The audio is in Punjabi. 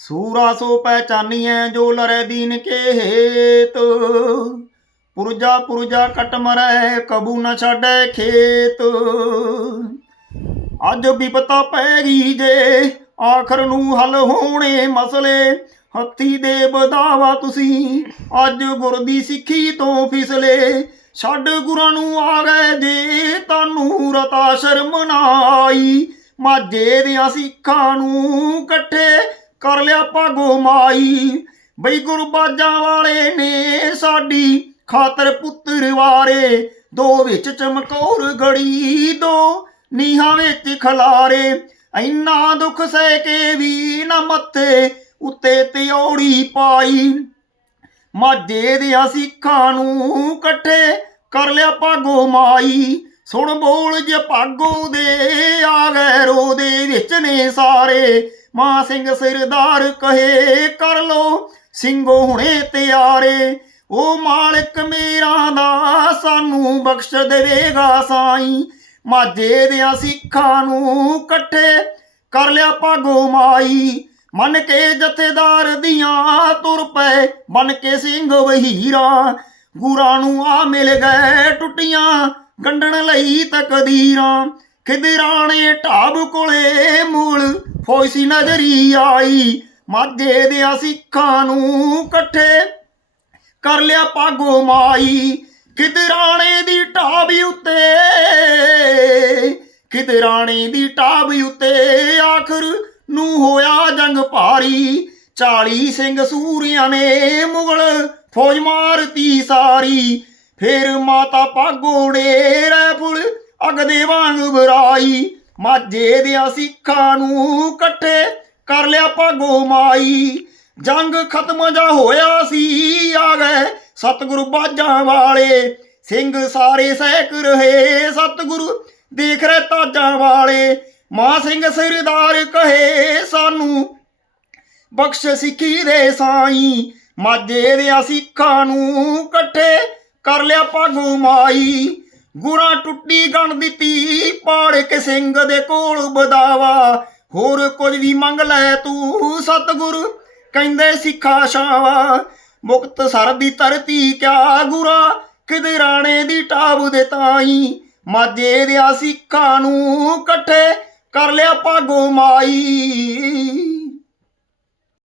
ਸੂਰਾ ਸੋ ਪਹਿਚਾਨੀਐ ਜੋ ਲਰੇ ਦੀਨ ਕੇ ਹੇਤ ਪੁਰਜਾ ਪੁਰਜਾ ਕਟ ਮਰੈ, ਕਬੂ ਨਾ ਛੱਡੈ ਖੇਤ। ਅੱਜ ਵਿਪਤਾ ਪੈ ਗਈ ਜੇ, ਆਖਰ ਨੂੰ ਹੱਲ ਹੋਣੇ ਮਸਲੇ। ਹੱਥੀ ਦੇ ਬਦਾਵਾ ਤੁਸੀਂ, ਅੱਜ ਗੁਰ ਦੀ ਸਿੱਖੀ ਤੋਂ ਫਿਸਲੇ। ਛੱਡ ਗੁਰਾਂ ਨੂੰ ਆ ਗਏ ਜੇ ਤੁਹਾਨੂੰ ਰਤਾ ਸ਼ਰਮ ਆਈ। ਮਾਝੇ ਦੀਆਂ ਸਿੱਖਾਂ ਨੂੰ ਇਕੱਠੇ ਕਰ ਲਿਆ ਭਾਗੋ ਮਾਈ। ਬਈ ਗੁਰਬਾਜਾਂ ਵਾਲੇ ਨੇ ਸਾਡੀ ਖਾਤਰ ਪੁੱਤਰ ਵਾਰੇ, ਦੋ ਵਿੱਚ ਚਮਕੌਰ ਗੜੀ, ਦੋ ਨੀਹਾਂ ਵਿੱਚ ਖਲਾਰੇ। ਇੰਨਾ ਦੁੱਖ ਸਹਿ ਕੇ ਵੀ ਨਾ ਮੱਥੇ ਉੱਤੇ ਤਿਉੜੀ ਪਾਈ। ਮਾਝੇ ਦੇ ਸਿੱਖਾਂ ਨੂੰ ਇਕੱਠੇ ਕਰ ਲਿਆ ਭਾਗੋ ਮਾਈ। ਸੁਣ ਬੋਲ ਜੇ ਭਾਗੋ ਦੇ ਆ ਗਏ ਰੋ ਦੇ ਵਿੱਚ ਨੇ ਸਾਰੇ। ਮਾਂ ਸਿੰਘ ਸਰਦਾਰ ਕਹੇ, ਕਰ ਲੋ ਸਿੰਘੋ ਹੁਣੇ ਤਿਆਰੇ। ਉਹ ਮਾਲਕ ਮੇਰਾ ਦਾ ਸਾਨੂੰ ਬਖਸ਼ ਦੇਵੇਗਾ ਸਾਈਂ। ਮਾਝੇ ਦੇ ਸਿੱਖਾਂ ਨੂੰ ਇਕੱਠੇ ਕਰ ਲਿਆ ਭਾਗੋ ਮਾਈ। ਮਨ ਕੇ ਜਥੇਦਾਰ ਦੀਆਂ ਤੁਰ ਪਏ ਬਨ ਕੇ ਸਿੰਘ ਵਹੀਰਾ। ਗੁਰਾਂ ਨੂੰ ਆ ਮਿਲ ਗਏ ਟੁੱਟੀਆਂ, ਗੰਢਣ ਲਈ ਤਕਦੀਰਾਂ। ਖਿਦਰਾਣੇ ਢਾਬ ਕੋਲੇ ਮੂਲ ਫੌਜੀ ਨਜ਼ਰੀ ਆਈ, ਮਾਝੇ ਦੇ ਸਿੱਖਾਂ ਨੂੰ ਇਕੱਠੇ ਕਰ ਲਿਆ ਪਾਗੋ ਮਾਈ। ਕਿਦਰਾਣੇ ਦੀ ਢਾਬ ਉੱਤੇ ਕਿਦਰਾਣੇ ਦੀ ਢਾਬ ਉੱਤੇ ਆਖਰ ਨੂੰ ਹੋਇਆ ਜੰਗ ਭਾਰੀ। 40 ਸਿੰਘ ਸੂਰਿਆਂ ਨੇ ਮੁਗਲ ਫੌਜ ਮਾਰਤੀ ਸਾਰੀ। ਫਿਰ ਮਾਤਾ ਪਾਗੋ ਨੇ ਰੈਫੁਲ ਅਗ ਦੇ ਵਾਂਗ ਬਰਾਈ। ਮਾਝੇ ਦੇ ਸਿੱਖਾਂ ਨੂੰ ਇਕੱਠੇ ਕਰ ਲਿਆ ਭਾਗੋ ਮਾਈ। ਜੰਗ ਖਤਮ ਜਾ ਹੋਇਆ ਸੀ, ਆ ਗਏ ਸਤਿਗੁਰੂ ਬਾਜਾਂ ਵਾਲੇ। ਸਿੰਘ ਸਾਰੇ ਸਹਿਕ ਰਹੇ, ਸਤਿਗੁਰੂ ਦੇਖ ਰਹੇ ਤਾਜਾਂ ਵਾਲੇ। ਮਾਂ ਸਿੰਘ ਸਰਦਾਰ ਕਹੇ, ਸਾਨੂੰ ਬਖਸ਼ ਸਿੱਖੀ ਦੇ ਸਾਈ। ਮਾਝੇ ਦੇ ਸਿੱਖਾਂ ਨੂੰ ਇਕੱਠੇ ਕਰ ਲਿਆ ਪਾਗੂ ਮਾਈ। ਗੁਰਾਂ ਟੁੱਟੀ ਗਣ ਦਿੱਤੀ ਪਾੜ ਕੇ ਸਿੰਘ ਦੇ ਕੋਲ ਬਦਾਵਾ ਹੋਰ ਕੁਝ ਵੀ ਮੰਗ ਲੈ ਤੂੰ, ਸਤਿਗੁਰੂ, ਕਹਿੰਦੇ ਸਿੱਖਾ ਸ਼ਾਵਾ ਮੁਕਤ ਸਰ ਦੀ ਧਰਤੀ ਕਿਆ ਗੁਰਾ ਕਿਦੇ ਰਾਣੇ ਦੀ ਟਾਬ ਦੇ ਤਾਈ। ਮਾਝੇ ਦੇ ਸਿੱਖਾਂ ਨੂੰ ਇਕੱਠੇ ਕਰ ਲਿਆ ਪਾਗੋ ਮਾਈ।